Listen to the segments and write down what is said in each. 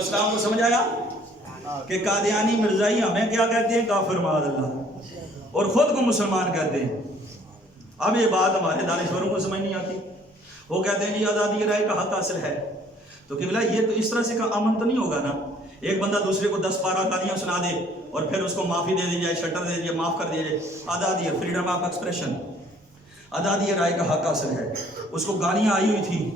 مسئلہ کو سمجھ آیا کہ قادیانی مرزائی ہمیں کیا کہتے ہیں؟ کافر معاذ اللہ، اور خود کو مسلمان کہتے ہیں۔ اب یہ بات ہمارے دانشوروں کو سمجھ نہیں آتی، وہ کہتے ہیں جی آزادی رائے کا حق حاصل ہے، تو کہ بلا یہ تو اس طرح سے کا امن تو نہیں ہوگا نا، ایک بندہ دوسرے کو 10 12 گالیاں سنا دے اور پھر اس کو معافی دے دی جائے، شٹر دے دی جائے، معاف کر دیا جائے۔ آزادی ہے، فریڈم آف ایکسپریشن، آزادی رائے کا حق حاصل ہے۔ اس کو گالیاں آئی ہوئی تھی،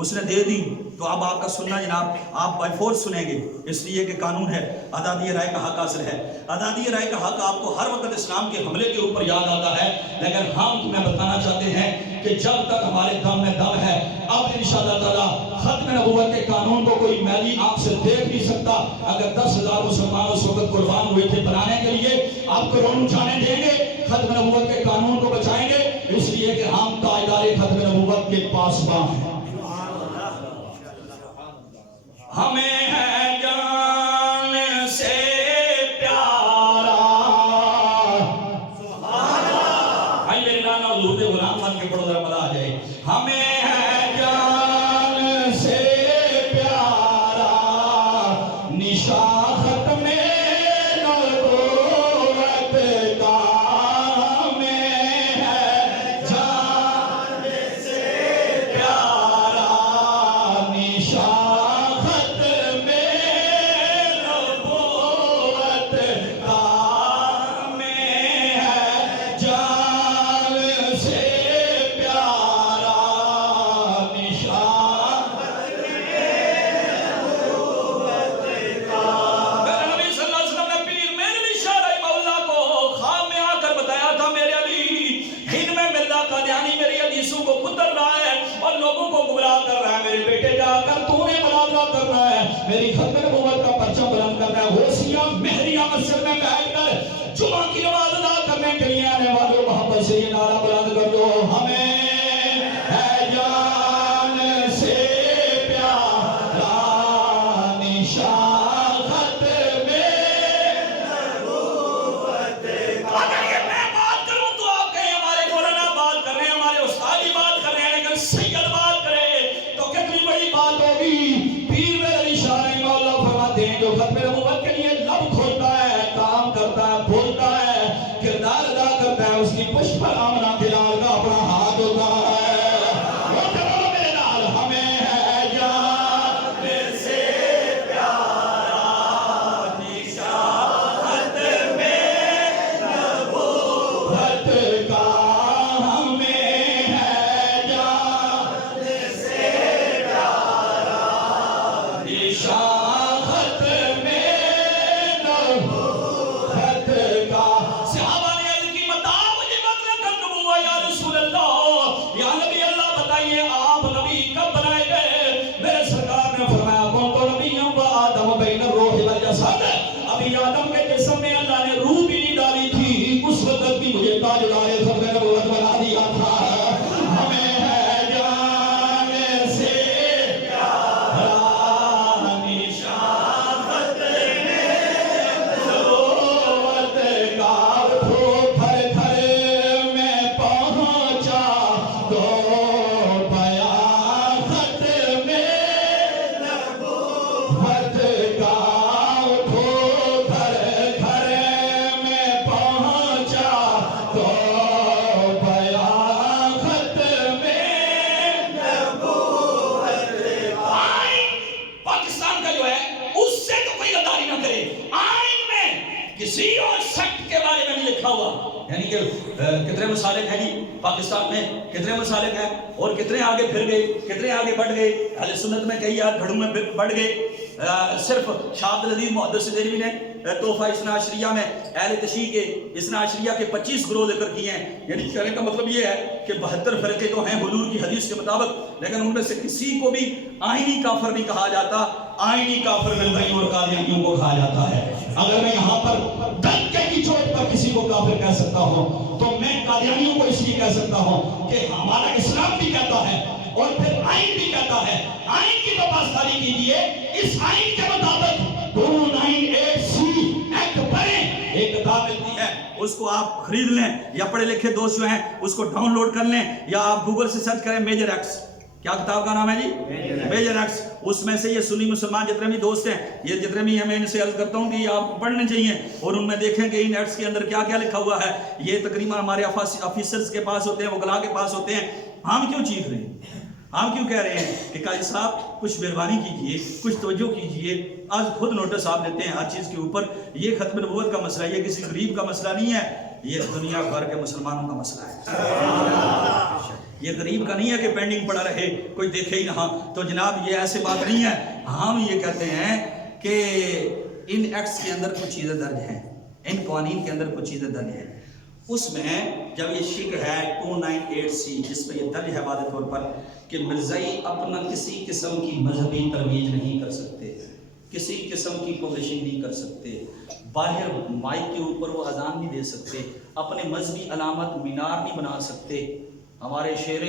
اس نے دے دی، تو اب آپ کا سننا جناب آپ بائی فورس سنیں گے، اس لیے کہ قانون ہے، آزادی رائے کا حق حاصل ہے۔ آزادی رائے کا حق آپ کو ہر وقت اسلام کے حملے کے اوپر یاد آتا ہے، لیکن ہم تمہیں بتانا چاہتے ہیں کہ جب تک ہمارے دم میں دم ہے، اب انشاءاللہ تعالی ختم نبوت کے قانون کو کوئی میلی آنکھ سے دیکھ نہیں سکتا۔ اگر 10,000 مسلمان اس وقت قربان ہوئے تھے بنانے کے لیے، آپ کو رون جانے دیں گے، ختم نبوت کے قانون کو بچائیں گے، اس لیے کہ ہم تاجدار ختم نبوت کے پاسباں ہیں۔ ہمیں ہے جان سے پیارا، بھائی میری لانا حضور دے غلام بن کے پڑھو ذرا مزہ آ جائے۔ ہمیں ہے جان سے پیارا نشان ختم نبوت کا، ہمیں ہے جان سے پیارا نشان میری ختم نبوت کا پرچم بلند کرنا ہے۔ غوثیہ مہریہ مسجد میں بیٹھ کر جمعہ کی نماز ادا کرنے کے لیے آنے والوں محبت سے یہ نعرہ بلند کر دو، ہمیں ہے جان سے پیارا نشان ختم نبوت کا۔ اگر یہ میں بات کروں تو آپ کہیں ہمارے مولانا بات کر رہے ہیں، ہمارے استاد بات کر رہے ہیں، لیکن سید بات کرے تو کتنی بڑی بات ہوگی۔ جو ختم نبوت کے لیے لب کھولتا ہے، کام کرتا ہے، بولتا ہے، کردار ادا کرتا ہے، اس کی پشت پر آمنہ بلال کا اپنا ہاتھ ہوتا ہے۔ وہ کرو میرے نال، ہمیں ہے جان سے پیارا نشان ختم نبوت کا، ہمیں ہے جان سے پیارا نشان ابھی آدم کے جسم میں اللہ نے روح بھی نہیں ڈالی تھی، اس وقت بھی مجھے تاجدار ختم نبوت بنا دیا تھا۔ ہمیں ہے جان سے پیارا نشان ختم نبوت کا، اٹھو تھر تھر میں پہنچا دو بیان ختم نبوت کا، کسی اور سیکٹ کے بارے میں نہیں لکھا ہوا، یعنی کہ کتنے مسالک ہیں جی پاکستان میں، کتنے مسالک ہیں اور کتنے آگے پھر گئے، کتنے آگے بڑھ گئے۔ اہل سنت میں کئی گھڑوں میں بڑھ گئے۔ صرف شاہ عبدالعزیز محدث دہلوی نے تحفہ اثنا عشریہ میں اہل تشیع کے اثنا عشریہ کے 25 گروہ ذکر کیے ہیں، یعنی کہنے کا مطلب یہ ہے کہ 72 فرقے تو ہیں حضور کی حدیث کے مطابق، لیکن ان میں سے کسی کو بھی آئینی کافر نہیں کہا جاتا۔ آئینی کافر مرزائیوں اور قادیانیوں کو کہا جاتا ہے۔ اگر میں یہاں پر ڈنکے کی چوٹ پر کسی کو کافر کہہ سکتا ہوں تو میں قادیانیوں کو اس لیے کہہ سکتا ہوں کہ ہمارا اسلام بھی کہتا ہے اور پھر آئین بھی کہتا ہے، آئین کی تو پاسداری کیجئے، اس آئین کے مطابق 298C ایکٹ پڑھیں، ایک کتاب ملتی ہے اس کو آپ خرید لیں، یا پڑھے لکھے دوست جو ہیں اس کو ڈاؤن لوڈ کر لیں، یا آپ گوگل سے سرچ کریں میجر ایکٹس۔ کیا کتاب کا نام ہے جی؟ Major acts. اس میں سے یہ سنی مسلمان جتنے بھی دوست ہیں، یہ جتنے بھی میں ان سے عرض کرتا ہوں کہ یہ آپ پڑھنے چاہیے اور ان میں دیکھیں کہ ان ایڈس کے اندر کیا کیا لکھا ہوا ہے. یہ تقریباً ہمارے آفیسرز کے پاس ہوتے ہیں، وکلاء کے پاس ہوتے ہیں. ہم کیوں چیخ رہے ہیں؟ ہم کیوں کہہ رہے ہیں کہ قاضی صاحب کچھ مہربانی کیجئے، کچھ توجہ کیجئے. آج خود نوٹس آپ دیتے ہیں ہر چیز کے اوپر. یہ ختم نبوت کا مسئلہ، یہ کسی غریب کا مسئلہ نہیں ہے، یہ دنیا بھر کے مسلمانوں کا مسئلہ ہے. یہ غریب کا نہیں ہے کہ پینڈنگ پڑا رہے کوئی دیکھے ہی نہ. تو جناب یہ ایسے بات نہیں ہے. ہم یہ کہتے ہیں کہ ان ایکٹس کے اندر کچھ چیزیں درج ہیں، ان قوانین کے اندر کچھ چیزیں درج ہیں. اس میں جب یہ شک ہے 298C، جس میں یہ درج ہے واضح طور پر کہ مرزائی اپنا کسی قسم کی مذہبی ترویج نہیں کر سکتے، کسی قسم کی پبلشنگ نہیں کر سکتے، باہر مائک کے اوپر وہ اذان نہیں دے سکتے، اپنے مذہبی علامت مینار نہیں بنا سکتے. ہمارے شیر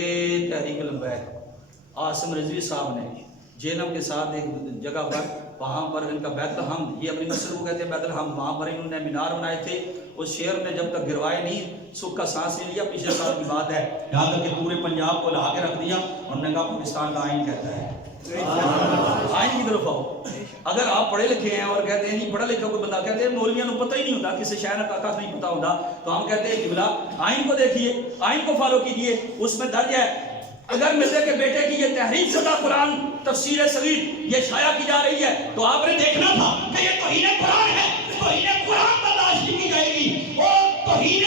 تحریک البیت عاصم رضوی صاحب نے جینم کے ساتھ ایک جگہ پر، وہاں پر ان کا بیت الحمد، یہ اپنی مسجد کو کہتے ہیں بیت الحمد، وہاں پر انہوں نے مینار بنائے تھے. اس شیر نے جب تک گروائے نہیں سکھ کا سانس لے لیا. پچھلے سال کی بات ہے، یہاں تک کہ پورے پنجاب کو لا کے رکھ دیا. انہوں نے کہا پاکستان کا آئین کہتا ہے. آئین کی طرف آؤ. اگر آپ پڑھے لکھے ہیں اور کہتے ہیں نہیں پڑھا لکھا کوئی بندہ، کہتے ہیں مولویوں کو پتہ ہی نہیں ہوتا، کسی شہر کا کھ نہیں پتہ ہوتا، تو ہم کہتے ہیں قبلہ آئین کو دیکھیے، آئین کو فالو کیجیے. اس میں درج ہے اگر مرزا کے بیٹے کی یہ تحریف شدہ قرآن تفسیر صغیر یہ شائع کی جا رہی ہے تو آپ نے دیکھنا تھا کہ یہ توہین قرآن ہے. توہین قرآن برداشت نہیں کی جائے گی، اور توہین